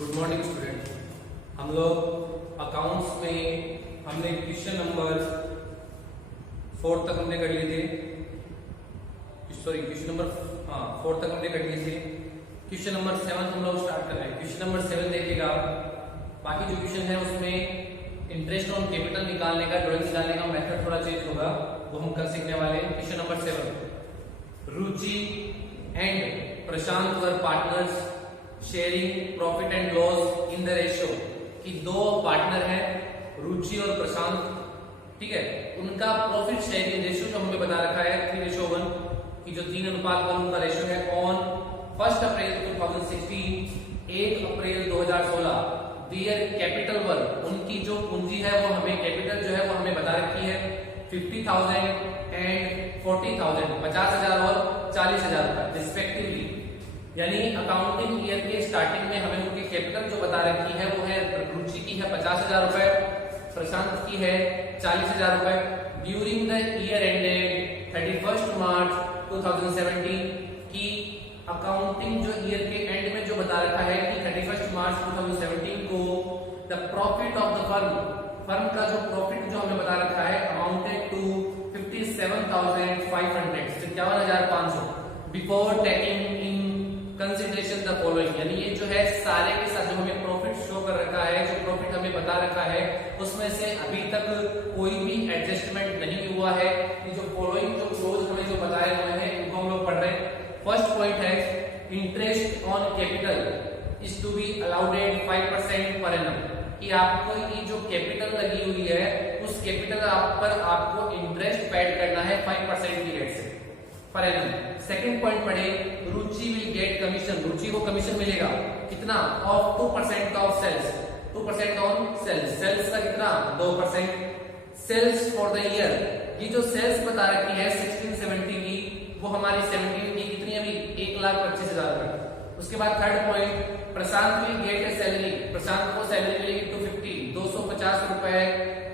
Good morning student. हम लोग accounts में हमने क्वेश्चन नंबर 4 तक हमने कर लिए थे। क्वेश्चन नंबर 4 तक हमने कर लिए थे। क्वेश्चन नंबर 7 हम लोग स्टार्ट कर रहे हैं। क्वेश्चन नंबर 7 देखिएगा। बाकी जो क्वेश्चन है उसमें इंटरेस्ट ऑन कैपिटल निकालने का, ड्राइंग निकालने का मेथड थोड़ा चेंज होगा, वो हम कल सीखने वाले हैं। Question number 7, Ruchi and Prashant were partners sharing profit and loss in the ratio. कि दो पार्टनर हैं, रुचि और प्रशांत, ठीक है, उनका प्रॉफिट शेयरिंग रेशियो जो हमें बता रखा है 3:1 की, जो 3:1 उनका रेशियो है on 1 April 2016, 1 April 2016। Their capital वर, उनकी जो पूंजी है वो हमें, कैपिटल जो है वो हमें बता रखी है 50,000 एंड 40,000, 50,000 और 40,000 रुपए रिस्पेक्टिवली। यानी अकाउंटिंग ईयर के स्टार्टिंग में हमें उनकी कैपिटल जो बता रखी है वो है, रुचि की है 50,000 रुपए, प्रशांत की है 40,000 रुपए। During the year ended 31 March 2017 की अकाउंटिंग जो ईयर के एंड में जो बता रखा है कि 31 मार्च 2017 को the profit of the firm का जो प्रॉफिट जो हमें बता रखा है amounted to 57,500, 57,500 before taking in consideration the following. यानी ये जो है सारे के साथ जो हमें प्रॉफिट शो कर रखा है, जो प्रॉफिट हमें बता रखा है, उसमें से अभी तक कोई भी एडजस्टमेंट नहीं हुआ है। ये जो फॉलोइंग जो क्लोज हमें जो बताए हुए हैं इनको हम लोग पढ़ रहे हैं। फर्स्ट पॉइंट है interest on capital is to be allowed 5% per annum. कि आपको ये जो कैपिटल लगी हुई है उस कैपिटल पर आपको इंटरेस्ट पेड करना है 5% की रेट से पर एनम। सेकंड पॉइंट पढ़े, Ruchi will get commission, Ruchi को कमीशन मिलेगा कितना, of 2% of sales, 2% on sales, sales का कितना 2%। सेल्स फॉर द ईयर, ये जो सेल्स बता रखी है 16-17 की, वो हमारी 17 की कितनी अभी 1,25,000 रुपए। उसके बाद third point, Prashant will get a salary, Prashant को सैलरी मिलेगी 250 रुपए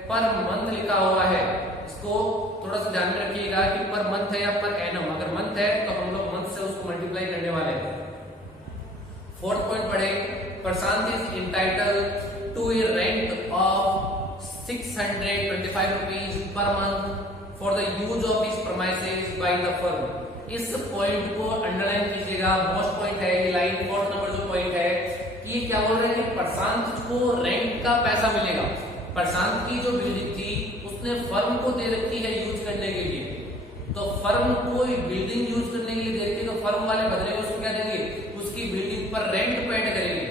पर मंथ लिखा हुआ है। इसको थोड़ा सा ध्यान में रखिएगा कि पर मंथ है या पर एनम। अगर मंथ है तो हम लोग मंथ से उसको मल्टीप्लाई करने वाले हैं। फोर्थ पॉइंट पढ़े, Prashant is entitled to a rent of 625 rupees per month for the use of his premises by the firm. इस पॉइंट को अंडरलाइन कीजिएगा, मोस्ट पॉइंट है ये लाइन। फोर्थ नंबर जो पॉइंट है कि ये क्या बोल रहे हैं कि प्रशांत को रेंट का पैसा मिलेगा। प्रशांत की जो बिल्डिंग थी उसने फर्म को दे रखी है यूज करने के लिए, तो फर्म को बिल्डिंग यूज करने के लिए दे रखी, तो फर्म वाले बदले में उसको क्या देंगे, उसकी बिल्डिंग पर रेंट पेड करेंगे।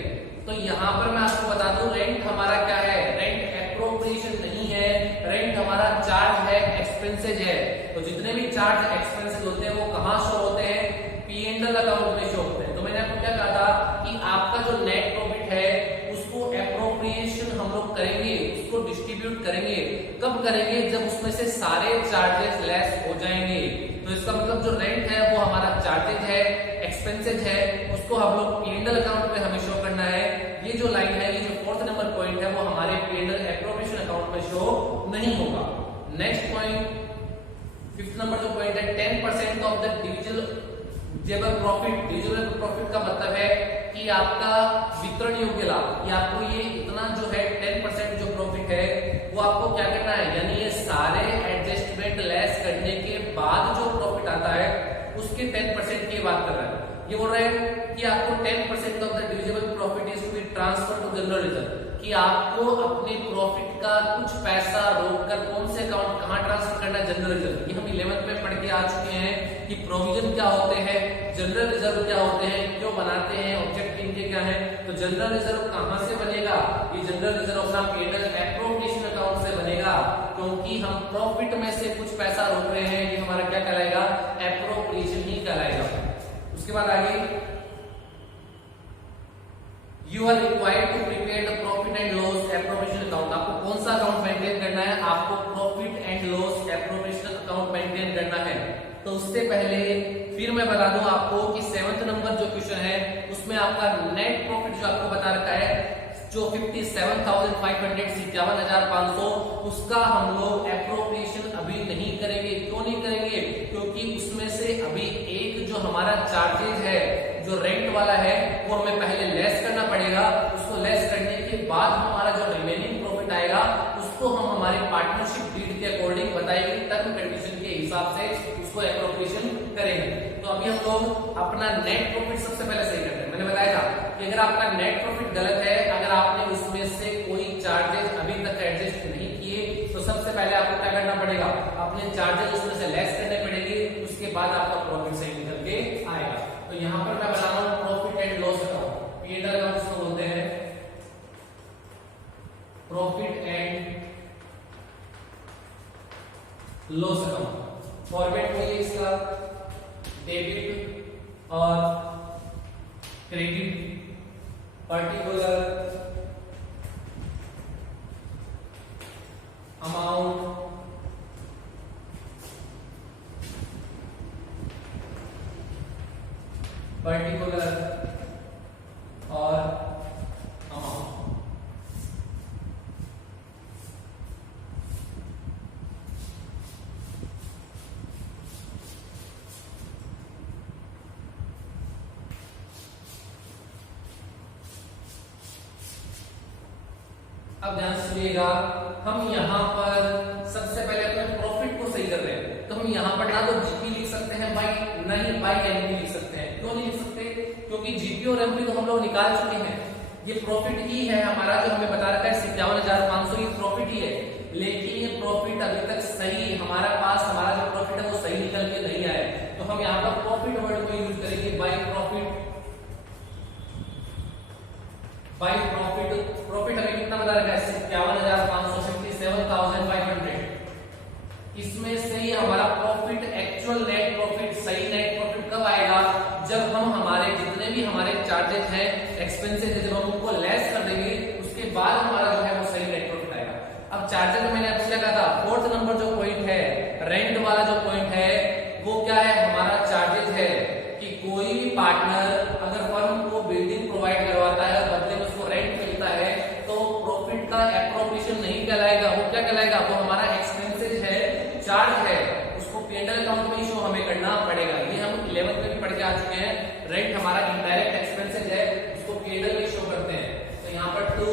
तो यहाँ पर मैं आपको बता दूं, रेंट हमारा क्या है, रेंट एप्रोप्रिएशन नहीं है, रेंट हमारा चार्ज है, एक्सपेंसेज है। तो जितने भी चार्ज एक्सपेंसेज होते हैं वो कहाँ शो होते हैं, P&L अकाउंट में शो होते हैं। तो मैंने आपको क्या कहा था कि आपका जो नेट प्रॉफिट है उसको एप्रोप्रिएशन हम लोग करेंगे, उसको डिस्ट्रीब्यूट करेंगे। कब करेंगे, जब उसमें से सारे चार्जेस लेस हो जाएंगे। तो इसका मतलब जो रेंट है वो हमारा चार्जेज है, एक्सपेंसेज है, उसको हम लोग P&L अकाउंट में हमें शो करना है। ये जो लाइन है, ये जो फोर्थ नंबर पॉइंट है, वो हमारे P&L एप्रोप्रिएशन अकाउंट में शो नहीं होगा। नेक्स्ट पॉइंट, फिफ्थ नंबर जो पॉइंट है, 10% of the divisible profit. Divisible profit का मतलब है कि आपका वितरण योग्य लाभ, या आपको ये इतना जो है 10% जो प्रॉफिट है वो आपको क्या करना है, यानी ये सारे एडजस्टमेंट लेस करने के बाद जो प्रॉफिट आता है उसके 10% की बात कर रहा है। ये बोल रहा है कि आपको 10% of the divisible profit is to be transfer to general reserve. कि आपको अपने प्रॉफिट का कुछ पैसा रोककर कौन से अकाउंट कहां ट्रांसफर करना है, जनरल रिजर्व। ये हम 11th में पढ़ के आ चुके हैं कि प्रोविजन क्या होते हैं, जनरल रिजर्व क्या होते हैं, क्यों बनाते हैं, ऑब्जेक्ट इनके क्या है। तो जनरल रिजर्व कहां से बनेगा, ये जनरल रिजर्व अपना P&L एप्रोप्रिएशन अकाउंट से बनेगा, क्योंकि हम प्रॉफिट में से कुछ पैसा रोक रहे हैं। ये हमारा क्या कहलाएगा, एप्रोप्रिएशन ही कहलाएगा। उसके बाद आगे, you are required to prepare the profit and loss appropriation account. आपको कौन सा अकाउंट मेंटेन करना है, आपको profit and loss appropriation account maintain करना है। तो उससे पहले फिर मैं बता दूं आपको कि 7th नंबर जो क्वेश्चन है उसमें आपका नेट प्रॉफिट जो आपको बता रखा है, जो 57,500, 57,500, उसका हम लोग एप्रोप्रिएशन अभी नहीं करेंगे। क्यों नहीं करेंगे, क्योंकि उसमें से अभी एक जो हमारा चार्जेज है जो रेंट वाला है वो हमें पहले लेस करना पड़ेगा। उसको लेस करने के बाद हमारा जो रिमेनिंग प्रॉफिट आएगा उसको हम हमारे पार्टनरशिप डीड के अकॉर्डिंग बताई गई टर्म कंडीशन के हिसाब से उसको एप्रोप्रिएशन करेंगे। तो अभी हम लोग अपना नेट प्रॉफिट सबसे पहले सही करते हैं। मैंने बताया था कि अगर आपका नेट प्रॉफिट गलत है, अगर आपने उसमें से कोई चार्जेस अभी तक एडजस्ट नहीं किए, तो सबसे पहले आपको क्या करना पड़ेगा, अपने चार्जेस उसमें से लेस करने पड़ेंगे, उसके बाद आपका प्रॉफिट सही निकल के आएगा। तो यहाँ पर मैं बना रहा हूँ profit and loss account, P&L account इसको बोलते हैं, profit and loss account. Format वही है इसका, डेबिट और क्रेडिट, पर्टिकुलर अमाउंट, पर्टिकुलर और अमाउंट। अब ध्यान सुनिएगा, हम यहाँ पर सबसे पहले अपने प्रॉफिट को सही कर रहे हैं। तो हम यहाँ पर ना तो जीपी लिख सकते हैं बाई, नहीं बाई एमपी लिख सकते हैं। क्यों नहीं लिख सकते? क्योंकि जीपी और एमपी तो हम लोग निकाल चुके हैं। ये प्रॉफिट ही है हमारा, जो हमें बता रखा है 57,500, ये प्रॉफिट ही है। लेकिन ये प्रॉफिट अभी तक सही हमारा पास, हमारा जो प्रॉफिट है वो सही निकल के नहीं आया। तो हम यहाँ पर प्रॉफिट वर्ड को यूज करेंगे, by profit. By profit, profit हमें कितना बता रखा है 57,500, 57,500। इसमें से ही हमारा प्रॉफिट, एक्चुअल नेट प्रॉफिट, सही नेट प्रॉफिट कब आएगा, जब हम हमारे जितने भी हमारे चार्जेस हैं, एक्सपेंसेस है, जब हम उनको लेस कर देंगे, उसके बाद हमारा जो है वो सही नेट प्रॉफिट आएगा। अब चार्जेस में मैंने आपसे कहा था, फोर्थ नंबर जो पॉइंट है, रेंट वाला जो पॉइंट है, वो क्या है, हमारा चार्जेस है कि कोई भी पार्टनर अगर फर्म को बिल्डिंग प्रोवाइड करवाता है और बदले में उसको रेंट मिलता है, तो प्रॉफिट का एप्रोप्रिएशन नहीं कहलाएगा, वो क्या कहलाएगा, वो हमारा एक्सपेंसेस है, चार्ज है, उसको P&L अकाउंट में शो हमें करना पड़ेगा। ये हम 11th में भी पढ़ के आ चुके हैं। रेंट हमारा इनडायरेक्ट एक्सपेंसेस है, उसको P&L में शो करते हैं। तो यहाँ पर टू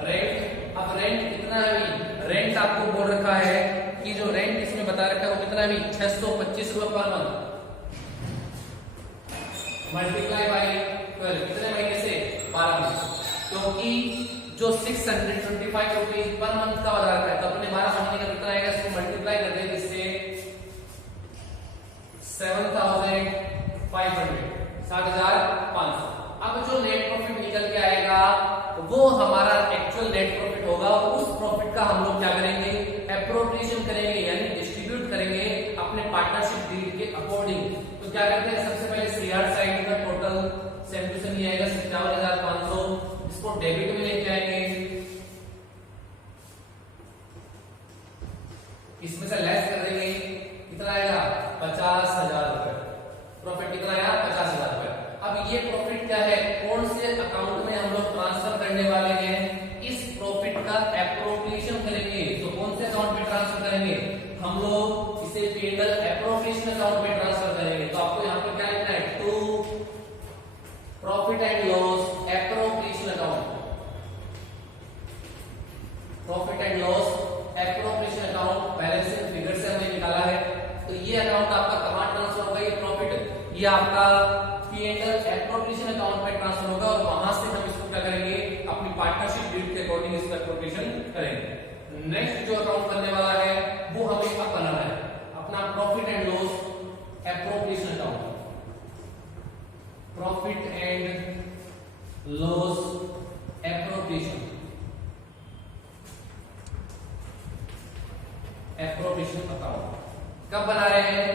रेंट, अब रेंट कितना है, रेंट आपको बोल रखा है कि जो रेंट इसमें बता रखा है वो कितना है, 625 रुपए पर मंथ, मल्टीप्लाई बाई 12, कितने महीने से, 12 महीने। क्योंकि जो 625 रुपीज पर मंथ का बता रखा है, तो अपने 12 महीने का कितना आएगा, इसको मल्टीप्लाई कर देंगे इससे 7,500, 7,500। अब जो नेट प्रॉफिट निकल के आएगा वो हमारा एक्चुअल नेट प्रॉफिट होगा। उस प्रॉफिट का हम लोग क्या करेंगे, एप्रोप्रिएशन करेंगे, यानी डिस्ट्रीब्यूट करेंगे अपने पार्टनरशिप डीड के अकॉर्डिंग। तो क्या करते हैं, सबसे पहले सीआर साइड का टोटल सेम टू सेम आएगा 57,500, इसको डेबिट में लेके आएंगे, इसमें से लेस कर देंगे, कितना आएगा 50,000 रुपए। प्रॉफिट कितना आया, 50,000 रुपए। अब ये प्रॉफिट क्या है, कौन से अकाउंट में हम लोग ट्रांसफर करने वाले हैं, इस प्रॉफिट का एप्रोप्रिएशन करेंगे। तो कौन से अकाउंट में ट्रांसफर करेंगे, हम लोग इसे P&L एप्रोप्रिएशन अकाउंट में ट्रांसफर करेंगे। तो आपको यहाँ पर क्या लिखना है, to profit and loss appropriation account, profit and loss appropriation account, balance sheet figure से हमने निकाला है। तो ये अकाउंट आपका कहां ट्रांसफर होगा, ये प्रॉफिट, ये आपका P&L एप्रोप्रिएशन अकाउंट में ट्रांसफर होगा, और वहां से हम इसको क्या करेंगे, अपनी पार्टनरशिप डीड के अकॉर्डिंग इसका एप्रोप्रिएशन करेंगे। नेक्स्ट जो अकाउंट बनने वाला है वो हमें अब बनाना है अपना profit and loss appropriation account, profit and loss appropriation, appropriation account कब बना रहे हैं,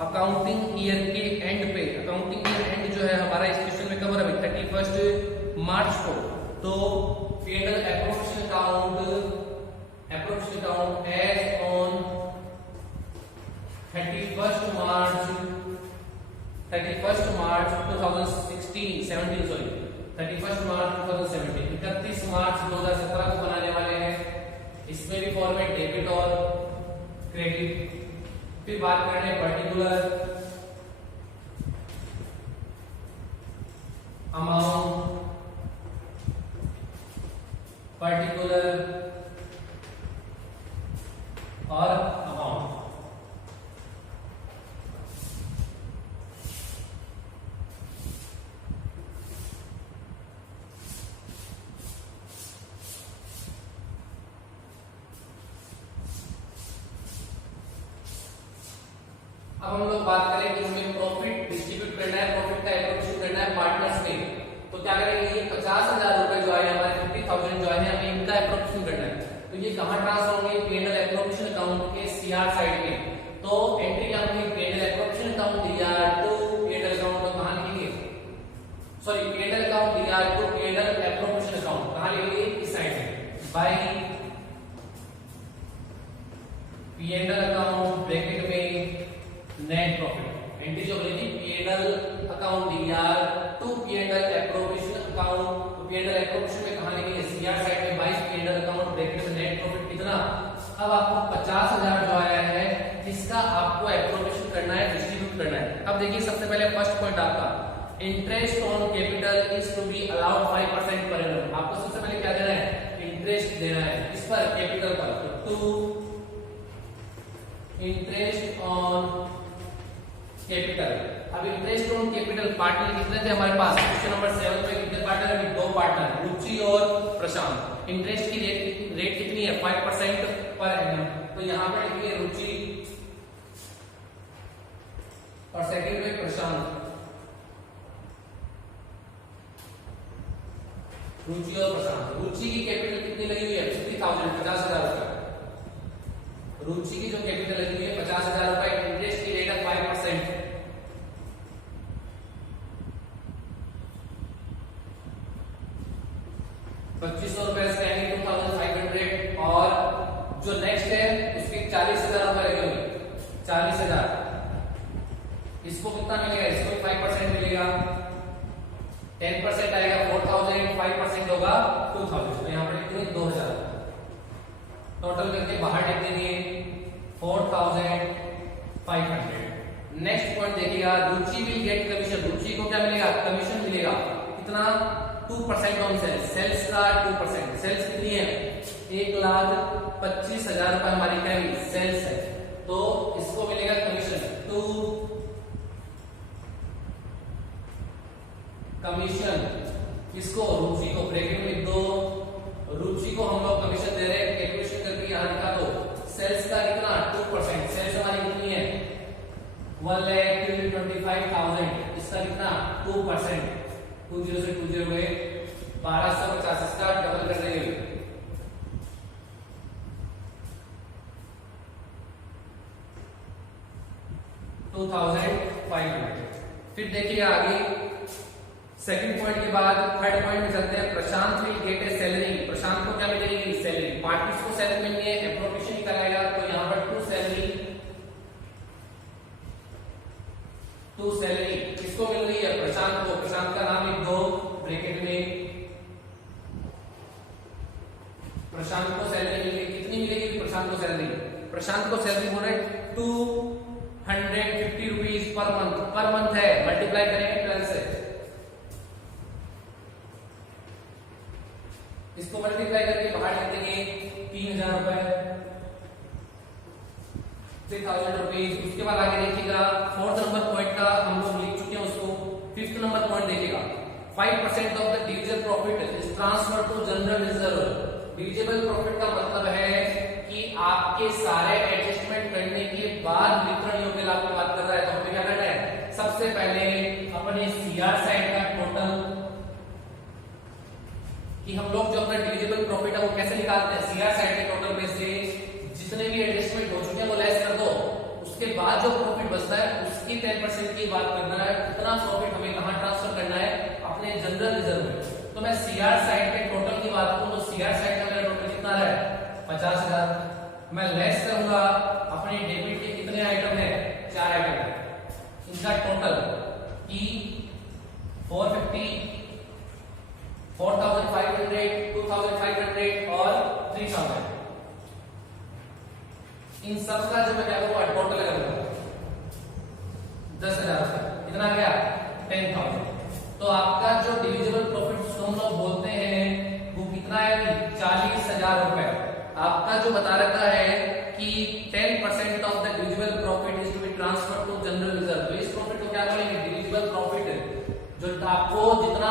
अकाउंटिंग ईयर के एंड पे। अकाउंटिंग ईयर एंड जो है हमारा इस क्वेश्चन में कब हो रहा है, 31 मार्च को। तो P&L appropriation account, appropriation account as on 31 March 2017 sorry 31 March 2017, 31 March 2017 को बनाने वाले हैं। इसमें भी फॉर्मेट डेबिट और क्रेडिट। फिर बात कर रहे हैं particular amount, particular or amount. अब हम लोग बात करें कि हमें प्रॉफिट डिस्ट्रीब्यूट करना है, प्रॉफिट का एलोकेशन करना है पार्टनर्स में। तो क्या करेंगे, ये 50,000 रुपए जो है हमारे 50,000 जो है हमें इनका एलोकेशन करना है। तो ये कहां ट्रांसफर होंगे, P&L एलोकेशन अकाउंट के सीआर साइड में। तो एंट्री क्या होगी, P&L एलोकेशन अकाउंट दिया टू P&L अकाउंट, तो कहां लिखेंगे, सॉरी P&L अकाउंट दिया टू P&L एलोकेशन अकाउंट, कहां लिखेंगे, इस साइड में, बाय P&L अकाउंट ब्रैकेट में नेट प्रॉफिट। एंट्री जो बनेगी P&L अकाउंट दिया टू P&L एप्रोप्रिएशन अकाउंट, तो P&L एप्रोप्रिएशन में कहां लिखेंगे, सीआर साइड में बाय P&L अकाउंट ब्रैकेट में नेट प्रॉफिट कितना। अब आपको 50,000 जो आया है इसका आपको एप्रोप्रिएशन करना है, डिस्ट्रीब्यूट करना है। अब देखिए सबसे पहले फर्स्ट पॉइंट आपका, interest on capital is to be allowed 5% per annum. आपको सबसे पहले क्या देना है, इंटरेस्ट देना है, इस पर कैपिटल पर। तो टू इंटरेस्ट ऑन कैपिटल। अब इंटरेस्ट ऑन कैपिटल पार्टनर कितने थे हमारे पास, क्वेश्चन नंबर 7 में कितने पार्टनर है, 2 पार्टनर, रुचि और प्रशांत। इंटरेस्ट की रेट कितनी है, 5% पर एनम। तो यहां पर लिखिए रुचि और सेकंड में प्रशांत, रुचि और प्रशांत। रुचि की कैपिटल कितनी लगी हुई है, 50,000, 50,000 रुपए। रुचि की जो कैपिटल लगी हुई है 50,000 रुपए, इंटरेस्ट की रेट है 5%। 2500 रुपए इसका यानी 2500, और जो नेक्स्ट है उसके 40,000 रुपए लगे हुए, 40,000। इसको कितना मिलेगा, इसको 5% मिलेगा, 10% आएगा 4,000, 5% होगा 2,000। तो यहाँ पर लिखेंगे 2,000, टोटल करके बाहर लिख देंगे 4,500। नेक्स्ट पॉइंट देखिएगा, रुचि विल गेट कमीशन। रुचि को क्या मिलेगा, कमीशन मिलेगा, कितना, 2% ऑन सेल्स। सेल्स का 2%, सेल्स कितनी है, 1,25,000 रुपए हमारी क्या है, सेल्स है, तो इसको मिलेगा कमीशन, टू कमीशन। इसको रुचि को ब्रैकेट में दो, रुचि को हम लोग कमीशन दे रहे हैं, कैलकुलेशन करके यहां लिखा। तो सेल्स का कितना, 2%, सेल्स हमारी कितनी है 1,25,000, इसका कितना 2%, 20 से 20 गए 1250, इसका डबल कर देंगे 2,500। फिर देखिए आगे सेकंड पॉइंट के बाद थर्ड पॉइंट में चलते हैं, प्रशांत will get a salary. Prashant को क्या मिलेगी, सैलरी। पार्टनर्स को सैलरी मिलनी है, एप्रोप्रिएशन कराएगा, तो यहां पर टू सैलरी किसको मिल रही है, प्रशांत को। प्रशांत का नाम लिख दो ब्रैकेट में, प्रशांत को सैलरी मिलेगी, कितनी मिलेगी प्रशांत को सैलरी। प्रशांत को सैलरी बोल रहे 250 rupees per month, per month है, मल्टीप्लाई करेंगे 12 से, इसको मल्टीप्लाई करके बाहर लिख देंगे 3,000 रुपए, 3,000 रुपीज। उसके बाद आगे देखिएगा फोर्थ नंबर पॉइंट का हम लोग लिख चुके हैं उसको। फिफ्थ नंबर पॉइंट देखिएगा, 5% of the divisible profit is transfer to general reserve. Divisible profit का मतलब है कि आपके सारे एडजस्टमेंट करने के बाद वितरण योग्य लाभ की बात कर रहा है, तो हमें क्या करना है, सबसे पहले अपने सीआर साइड का टोटल, कि हम लोग जो अपना डिविजिबल प्रॉफिट है वो कैसे निकालते हैं, सीआर साइड के टोटल में से जितने भी एडजस्टमेंट हो चुके हैं वो लेस कर दो, उसके बाद जो प्रॉफिट बचता है उसकी 10% की बात करना है। उतना प्रॉफिट हमें कहां ट्रांसफर करना है, अपने जनरल रिजर्व में। तो मैं सीआर साइड के टोटल की बात करूं तो सीआर साइड का मेरा टोटल कितना है 50,000। मैं लेस करूंगा अपने डेबिट के कितने आइटम है, 4 आइटम है, इनका टोटल की 450, 4,500, 2,500 और 3,000। इन सब का जो मैं क्या करूंगा टोटल करूंगा 10,000 कितना गया 10,000। तो आपका जो आपको जितना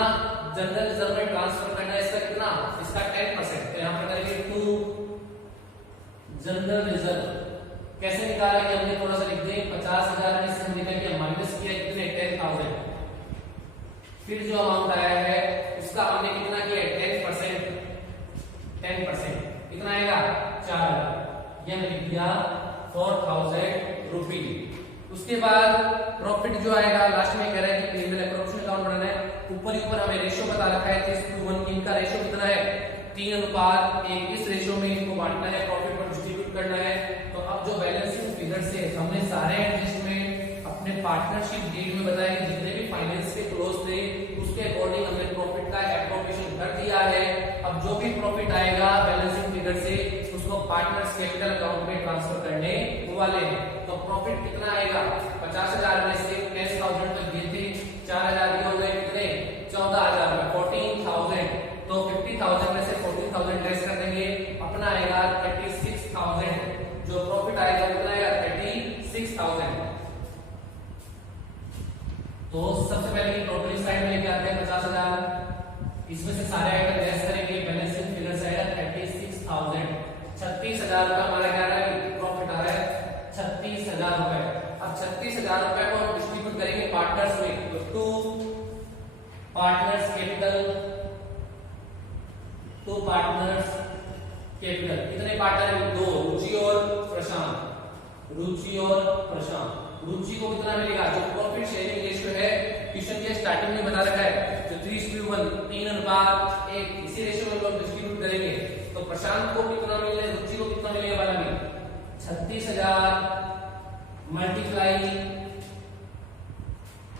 जनरल रिजर्व में ट्रांसफर करना है इसका कितना, इसका 10%। तो यहाँ पर करेंगे टू जनरल रिजर्व। कैसे निकाला कि हमने थोड़ा सा लिख दें 50,000 में से हमने क्या माइनस किया कितने 10,000। फिर जो अमाउंट आया है उसका हमने कितना किया 10%। कितना आएगा 4,000। ये हमने लिख दिया 4,000 रुपी। उसके बाद प्रॉफिट जो आएगा लास्ट में कह रहा है कि पेबल एप्रोप्रिएशन अकाउंट बनाना है। ऊपर ऊपर हमें रेशियो बता रखा है 3:1 की। इनका रेशियो कितना है 3:1। इस रेशियो में इनको बांटना है, प्रॉफिट को डिस्ट्रीब्यूट करना है। तो अब जो बैलेंसिंग फिगर से हमने सारे एडजस्टमेंट अपने पार्टनरशिप डीड में बताया कि जितने भी फाइनेंस के क्लोज थे उसके अकॉर्डिंग हमने प्रॉफिट का एप्रोप्रिएशन कर दिया है। अब जो भी प्रॉफिट आएगा बैलेंसिंग फिगर से उसको पार्टनर्स कैपिटल अकाउंट में ट्रांसफर करने वाले हैं। तो प्रॉफिट कितना आएगा 50,000 में से 10,000 तक दिए थे, 4,000 ये हो गए कितने 14,000 में 14,000। तो 50,000 में से 14,000 लेस कर देंगे, अपना आएगा 36,000। जो प्रॉफिट आएगा कितना आएगा 36,000। तो सबसे पहले टोटल साइड में लेके आते हैं 50,000, इसमें से सारे आइटम लेस करेंगे, बैलेंसिंग फिगर से आएगा 36,000। 36,000 का हमारा क्या आ रहा है प्रॉफिट आ रहा है 36,000 रुपए। अब 36,000 रुपए को हम डिस्ट्रीब्यूट करेंगे पार्टनर्स में। तो टू पार्टनर्स कैपिटल कितने पार्टनर है 2, रुचि और प्रशांत। रुचि को कितना मिलेगा, जो प्रॉफिट शेयरिंग रेशियो है क्वेश्चन के स्टार्टिंग में बता रखा है जो 3:1 3:1 इसी रेशियो में लोग डिस्ट्रीब्यूट करेंगे। तो प्रशांत को कितना मिलेगा, रुचि को कितना मिलेगा वाला में 36,000 मल्टीप्लाई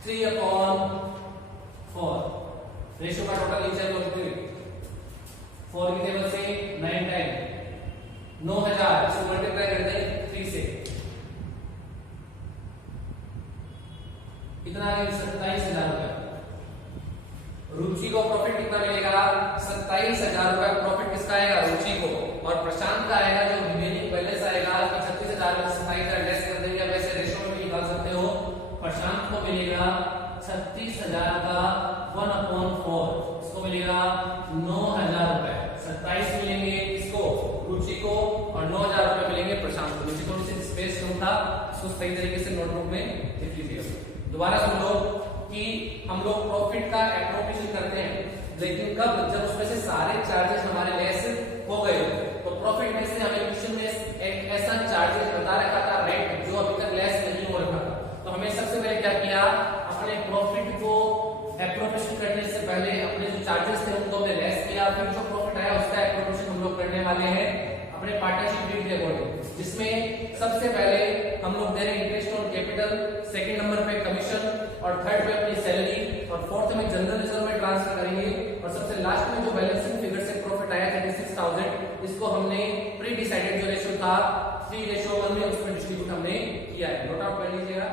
3/4 रेशियो का टोटल नीचे लोग 4 की टेबल से 9 टाइम 9,000 इसको मल्टीप्लाई कर दें 3 से कितना है 27,000 रुपए। रुचि को प्रॉफिट कितना मिलेगा 27,000 रुपए प्रॉफिट किसका आएगा रुचि को। और प्रशांत का आएगा जो रिमेनिंग बैलेंस आएगा कि 36,000 में 27,000 लेस कर देंगे। वैसे रेशियो में भी निकाल सकते हो। प्रशांत को मिलेगा 36,000 का 1/4 इसको मिलेगा 9,000 रुपए। 27 मिलेंगे इसको रुचि को और 9,000 रुपए मिलेंगे प्रशांत को। रुचि थोड़ी सी स्पेस कम था, इसको सही तरीके से नोटबुक में लिख लीजिए। दोबारा सुन लो कि हम लोग प्रॉफिट का एप्रोप्रिएशन करते हैं, लेकिन कब, जब उसमें से सारे चार्जेस हमारे लेस हो गए। तो प्रॉफिट में से हमें क्वेश्चन में एक ऐसा चार्जेस बता रखा था रेट जो अभी तक लेस नहीं हो रखा था। तो हमें सबसे पहले क्या किया, अपने प्रॉफिट को एप्रोप्रिएशन करने से पहले अपने जो चार्जेस थे उनको हमने लेस किया। फिर जो प्रॉफिट आया उसका एप्रोप्रिएशन हम लोग करने वाले हैं अपने पार्टनरशिप डीड के अकॉर्डिंग, जिसमें सबसे पहले हम लोग दे रहे हैं interest on capital, second number पे कमीशन और थर्ड पे अपनी सैलरी और फोर्थ में जनरल रिजर्व में ट्रांसफर करेंगे। और सबसे लास्ट में जो बैलेंसिंग फिगर से प्रॉफिट आया 36,000 इसको हमने प्री डिसाइडेड जो रेशियो था 3:1 में उसमें डिस्ट्रीब्यूट हमने किया है। नोट आउट कर लीजिएगा।